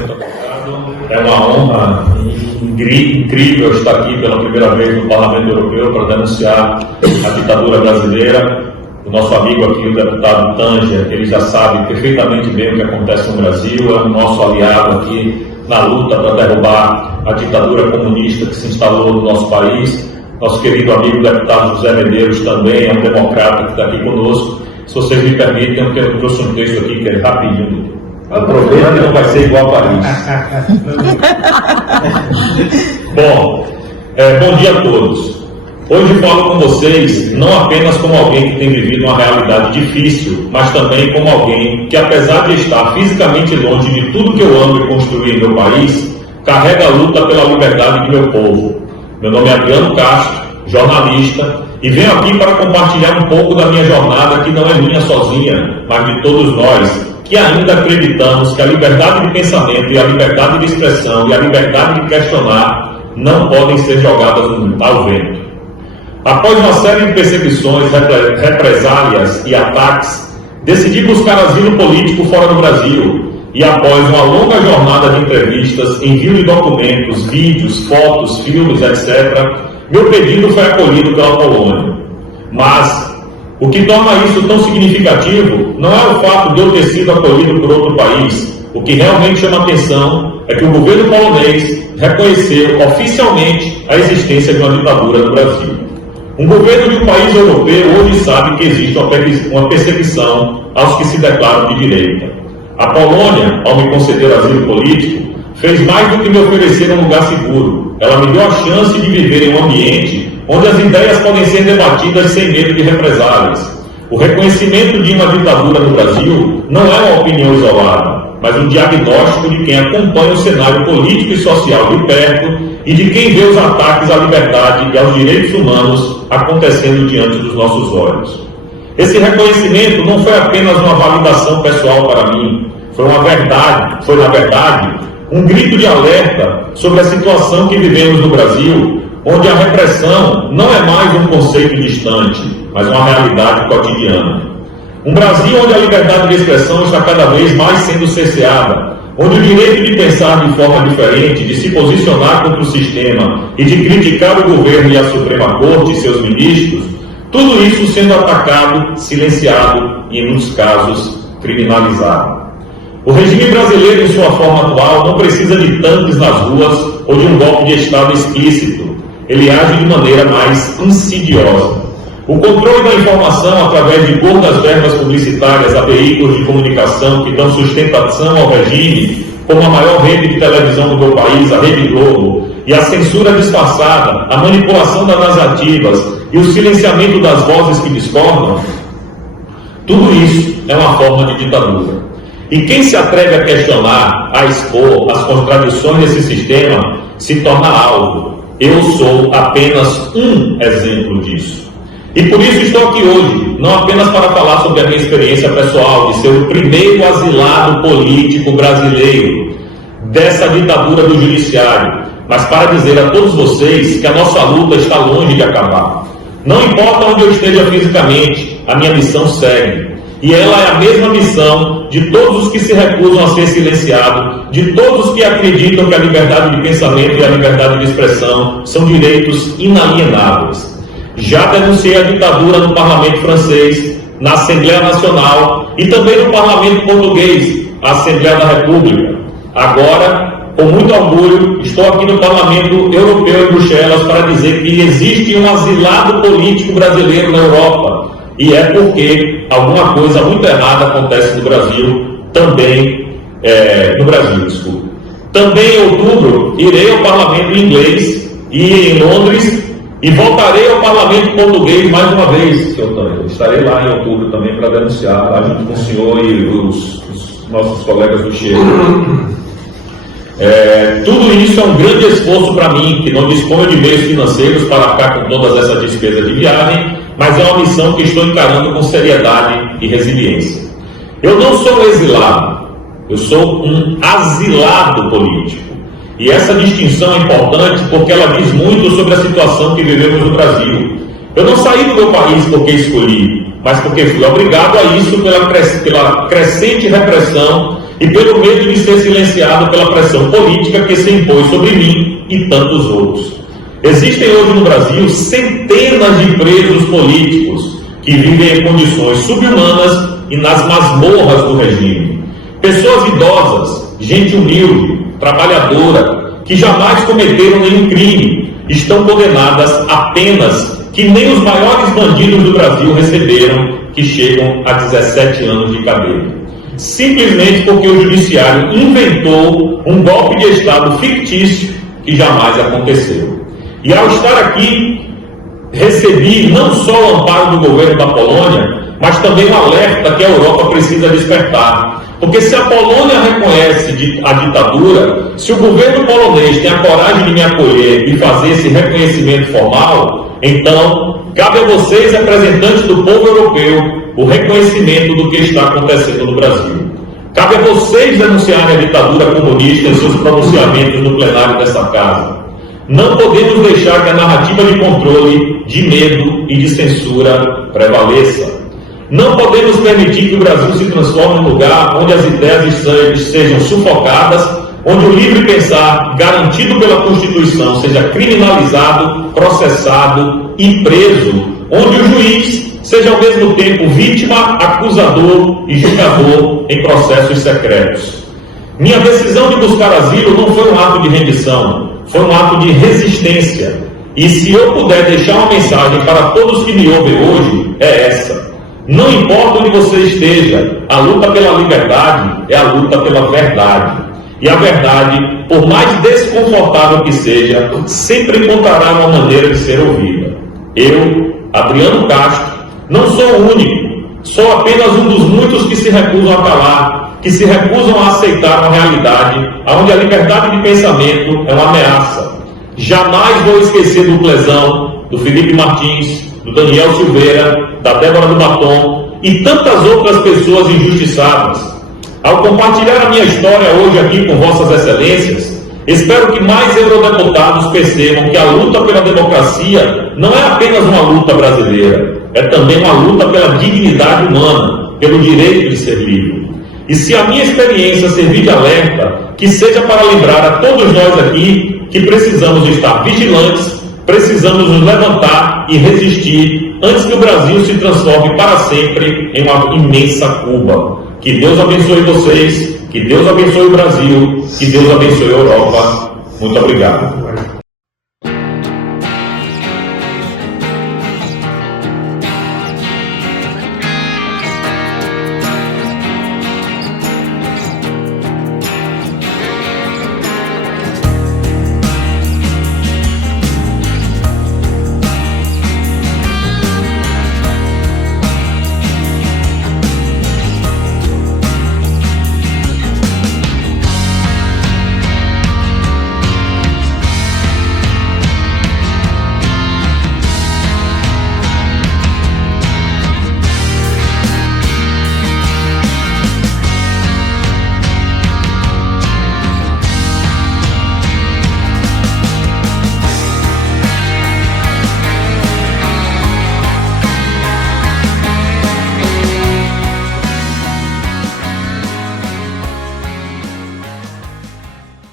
Muito obrigado. É uma honra incrível estar aqui pela primeira vez no Parlamento Europeu para denunciar a ditadura brasileira. O nosso amigo aqui, o deputado Tanger, ele já sabe perfeitamente bem o que acontece no Brasil, é o nosso aliado aqui na luta para derrubar a ditadura comunista que se instalou no nosso país. Nosso querido amigo deputado José Medeiros também é um democrata que está aqui conosco. Se vocês me permitem, eu trouxe um texto aqui que é rapidinho. Aproveita que não vai ser igual a Paris. Bom dia a todos. Hoje falo com vocês não apenas como alguém que tem vivido uma realidade difícil, mas também como alguém que, apesar de estar fisicamente longe de tudo que eu amo e construí em meu país, carrega a luta pela liberdade de meu povo. Meu nome é Adriano Castro, jornalista, e venho aqui para compartilhar um pouco da minha jornada, que não é minha sozinha, mas de todos nós, que ainda acreditamos que a liberdade de pensamento e a liberdade de expressão e a liberdade de questionar não podem ser jogadas ao vento. Após uma série de perseguições, represálias e ataques, decidi buscar asilo político fora do Brasil e, após uma longa jornada de entrevistas, envio de documentos, vídeos, fotos, filmes, etc., meu pedido foi acolhido pela Polônia. Mas o que torna isso tão significativo não é o fato de eu ter sido acolhido por outro país. O que realmente chama atenção é que o governo polonês reconheceu oficialmente a existência de uma ditadura no Brasil. Um governo de um país europeu hoje sabe que existe uma perseguição aos que se declaram de direita. A Polônia, ao me conceder asilo político, fez mais do que me oferecer um lugar seguro. Ela me deu a chance de viver em um ambiente onde as ideias podem ser debatidas sem medo de represálias. O reconhecimento de uma ditadura no Brasil não é uma opinião isolada, mas um diagnóstico de quem acompanha o cenário político e social de perto e de quem vê os ataques à liberdade e aos direitos humanos acontecendo diante dos nossos olhos. Esse reconhecimento não foi apenas uma validação pessoal para mim, foi na verdade, um grito de alerta sobre a situação que vivemos no Brasil, onde a repressão não é mais um conceito distante, mas uma realidade cotidiana. Um Brasil onde a liberdade de expressão está cada vez mais sendo cerceada, onde o direito de pensar de forma diferente, de se posicionar contra o sistema e de criticar o governo e a Suprema Corte e seus ministros, tudo isso sendo atacado, silenciado e, em muitos casos, criminalizado. O regime brasileiro, em sua forma atual, não precisa de tanques nas ruas ou de um golpe de Estado explícito. Ele age de maneira mais insidiosa. O controle da informação através de gordas verbas publicitárias a veículos de comunicação que dão sustentação ao regime, como a maior rede de televisão do meu país, a Rede Globo, e a censura disfarçada, a manipulação das narrativas e o silenciamento das vozes que discordam, tudo isso é uma forma de ditadura. E quem se atreve a questionar, a expor as contradições desse sistema, se torna alvo. Eu sou apenas um exemplo disso. E por isso estou aqui hoje, não apenas para falar sobre a minha experiência pessoal de ser o primeiro asilado político brasileiro dessa ditadura do judiciário, mas para dizer a todos vocês que a nossa luta está longe de acabar. Não importa onde eu esteja fisicamente, a minha missão segue. E ela é a mesma missão de todos os que se recusam a ser silenciados, de todos os que acreditam que a liberdade de pensamento e a liberdade de expressão são direitos inalienáveis. Já denunciei a ditadura no Parlamento francês, na Assembleia Nacional e também no Parlamento português, a Assembleia da República. Agora, com muito orgulho, estou aqui no Parlamento Europeu em Bruxelas para dizer que existe um asilado político brasileiro na Europa. E é porque alguma coisa muito errada acontece no Brasil, também, Também em outubro, irei ao Parlamento inglês e em Londres, e voltarei ao Parlamento português mais uma vez, Sr. Tanger. Estarei lá em outubro também para denunciar, lá junto com o senhor e os nossos colegas do Chile. Tudo isso é um grande esforço para mim, que não disponho de meios financeiros para arcar com todas essas despesas de viagem, mas é uma missão que estou encarando com seriedade e resiliência. Eu não sou exilado, eu sou um asilado político. E essa distinção é importante porque ela diz muito sobre a situação que vivemos no Brasil. Eu não saí do meu país porque escolhi, mas porque fui obrigado a isso pela crescente repressão e pelo medo de ser silenciado pela pressão política que se impôs sobre mim e tantos outros. Existem hoje no Brasil centenas de presos políticos que vivem em condições subhumanas e nas masmorras do regime. Pessoas idosas, gente humilde, trabalhadora, que jamais cometeram nenhum crime, estão condenadas a penas que nem os maiores bandidos do Brasil receberam, que chegam a 17 anos de cadeia. Simplesmente porque o judiciário inventou um golpe de Estado fictício que jamais aconteceu. E ao estar aqui, recebi não só o amparo do governo da Polônia, mas também um alerta que a Europa precisa despertar. Porque se a Polônia reconhece a ditadura, se o governo polonês tem a coragem de me acolher e fazer esse reconhecimento formal, então cabe a vocês, representantes do povo europeu, o reconhecimento do que está acontecendo no Brasil. Cabe a vocês denunciarem a ditadura comunista em seus pronunciamentos no plenário dessa casa. Não podemos deixar que a narrativa de controle, de medo e de censura prevaleça. Não podemos permitir que o Brasil se transforme em um lugar onde as ideias sejam sufocadas, onde o livre pensar, garantido pela Constituição, seja criminalizado, processado e preso, onde o juiz seja ao mesmo tempo vítima, acusador e julgador em processos secretos. Minha decisão de buscar asilo não foi um ato de rendição, foi um ato de resistência. E se eu puder deixar uma mensagem para todos que me ouvem hoje, é essa. Não importa onde você esteja, a luta pela liberdade é a luta pela verdade. E a verdade, por mais desconfortável que seja, sempre encontrará uma maneira de ser ouvida. Eu, Adriano Castro, não sou o único, sou apenas um dos muitos que se recusam a calar, que se recusam a aceitar uma realidade onde a liberdade de pensamento é uma ameaça. Jamais vou esquecer do Plezão, do Felipe Martins, do Daniel Silveira, da Débora do Batom e tantas outras pessoas injustiçadas. Ao compartilhar a minha história hoje aqui com Vossas Excelências, espero que mais eurodeputados percebam que a luta pela democracia não é apenas uma luta brasileira, é também uma luta pela dignidade humana, pelo direito de ser livre. E se a minha experiência servir de alerta, que seja para lembrar a todos nós aqui que precisamos estar vigilantes, precisamos nos levantar e resistir antes que o Brasil se transforme para sempre em uma imensa Cuba. Que Deus abençoe vocês, que Deus abençoe o Brasil, que Deus abençoe a Europa. Muito obrigado.